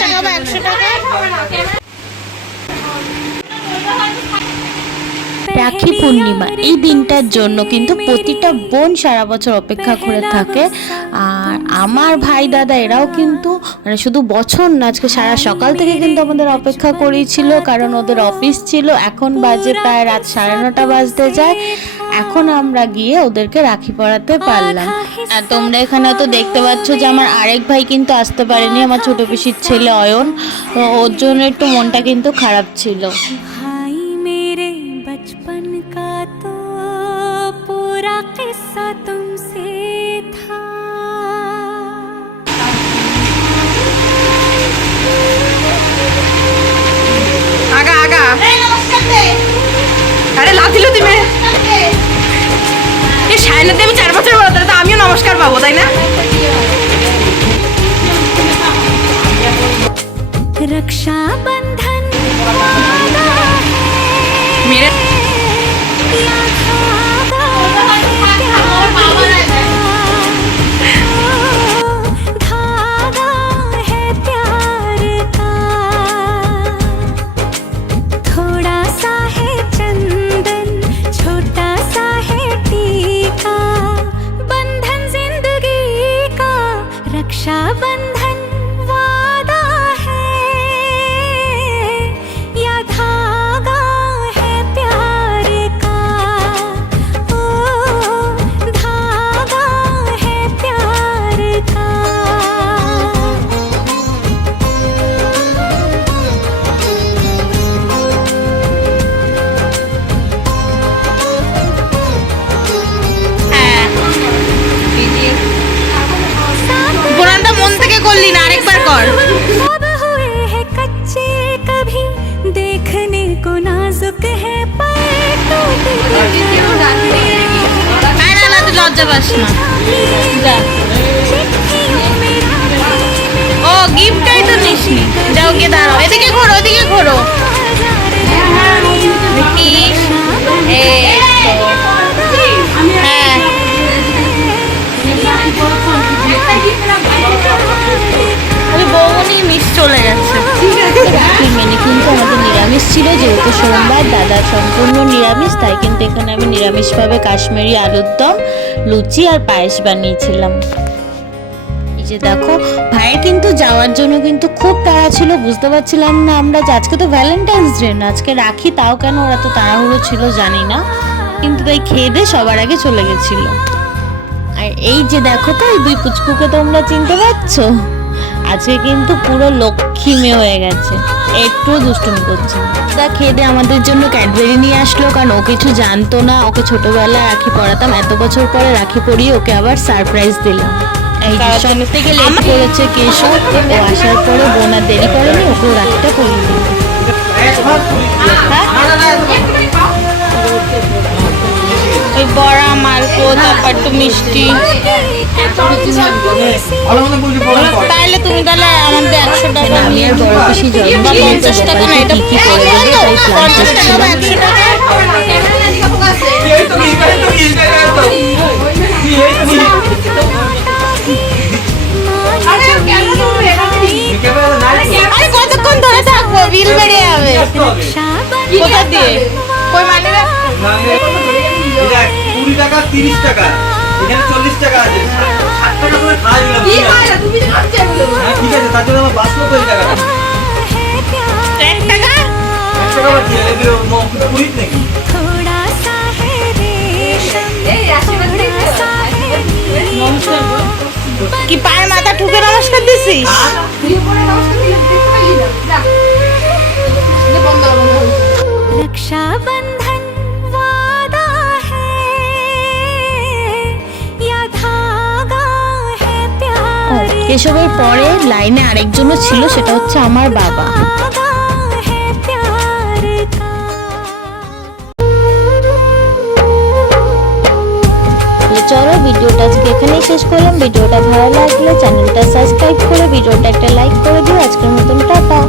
টাকা বা 100 টাকা। রাখি পূর্ণিমা এই দিনটার জন্য কিন্তু প্রতিটা বোন সারা বছর অপেক্ষা করে থাকে। আর আমার ভাই দাদা এরাও কিন্তু মানে শুধু বছর না, আজকে সারা সকাল থেকে কিন্তু আমাদের অপেক্ষা করেছিল, কারণ ওদের অফিস ছিল। এখন বাজে প্রায় রাত 9:30 বাজতে যায়। এখন আমরা গিয়ে ওদেরকে রাখি পরাতে পারলাম। আর তোমরা এখানে তো দেখতে পাচ্ছ যে আমার আরেক ভাই কিন্তু আসতে পারেনি, আমার ছোট পিসির ছেলে অয়ন। ওর জন্য একটু মনটা কিন্তু খারাপ ছিল। बचपन का तो पूरा किस्सा तुमसे था। আগা আগা আরে লাথিলো তুমি এই সায়নাতে আমি 4 বছর বড়, তাহলে তো আমিও নমস্কার পাবো, তাই না? रक्षा बंधन मेरे रक्षाबंधन वादा है या धागा है प्यार का। ओ धागा है प्यार का। বোনানটা মন থেকে করলি না, আরেকবার কর। अब हुए हैं कच्चे कभी देखने को नाजुक है पर না না না, তুই লজ্জা পাস না। ও গিফটটাই তো নিসনি। যাও গিয়ে দাঁড়াও, এদিকে ঘোরো, এদিকে ঘোরো। দেখিস হ্যাঁ আমি বৌমনি মিস চলে গেছে। রাখির মেনে কিন্তু আমাদের নিরামিষ ছিল, যেহেতু সোমবার দাদার সম্পূর্ণ নিরামিষ, তাই কিন্তু এখানে আমি নিরামিষভাবে কাশ্মীরি আলুর দম, লুচি আর পায়েস বানিয়েছিলাম। এই যে দেখো, ভাইয়ের কিন্তু যাওয়ার জন্য কিন্তু খুব তাড়া ছিল, বুঝতে পারছিলাম না আমরা যে আজকে তো ভ্যালেন্টাইন্স ডে না, আজকে রাখি, তাও কেন ওরা তো তাড়াহুড়ো ছিল জানি না, কিন্তু তাই খেয়ে দিয়ে সবার আগে চলে গেছিল। আর এই যে দেখো তো, এই 2 পুচকুকে তোমরা চিনতে পারছো? আজকে কিন্তু পুরো লক্ষ্মী মেয়ে হয়ে গেছে, একটু দুষ্টুমি করছে না। তা খেয়ে দিয়ে আমাদের জন্য ক্যাডবেরি নিয়ে আসলো, কারণ ও কিছু জানতো না। ওকে ছোটবেলায় রাখি পরাতাম, এত বছর পরে রাখি পরিয়ে ওকে আবার সারপ্রাইজ দিলাম। এই সব থেকে লেট করেছে কেশব, ও আসার পরে বোনা দেরি করেনি, ওকেও রাখিটা পরিয়ে দিল। ওই বড়া মালপো, তারপর একটু মিষ্টি। তাইলে তুমি তাহলে আমাদের 100 টাকা আমি আর বড় খুশি বা 50 টাকা না, এটা কি করে দেবো তাই প্ল্যান 50 টাকা বা 100 টাকা। আরে কতক্ষণ ধরে থাকবো, বিল বেড়ে যাবে। কোথা দিয়ে কই মানে 20 টাকা 30 টাকা, এখানে 40 টাকা আছে, 60 টাকা করে খাওয়া দিলাম। কি খাইলা তুমি? যে খাচ্ছে বলো। হ্যাঁ ঠিক আছে, তার জন্য আমার বাঁচলো তো এই টাকাটা। 1 টাকা 1 টাকা বাঁচিয়ে এগুলো পুরিত নাকি? थोड़ा सा है रेशम কি পায়ের মাথা ঠুকে নমস্কার দিছিস? रक्षाबंधन वादा है या धागा है प्यार কেশবের পরে লাইনে আরেকজনও ছিল, সেটা হচ্ছে আমার বাবা। धागा है प्यार का। চলো ভিডিওটা আজকে এখানেই শেষ করলাম। ভিডিওটা ভালো লাগলে চ্যানেলটা সাবস্ক্রাইব করে ভিডিওটা একটা লাইক করে দিও। আজকের মতন টাটা।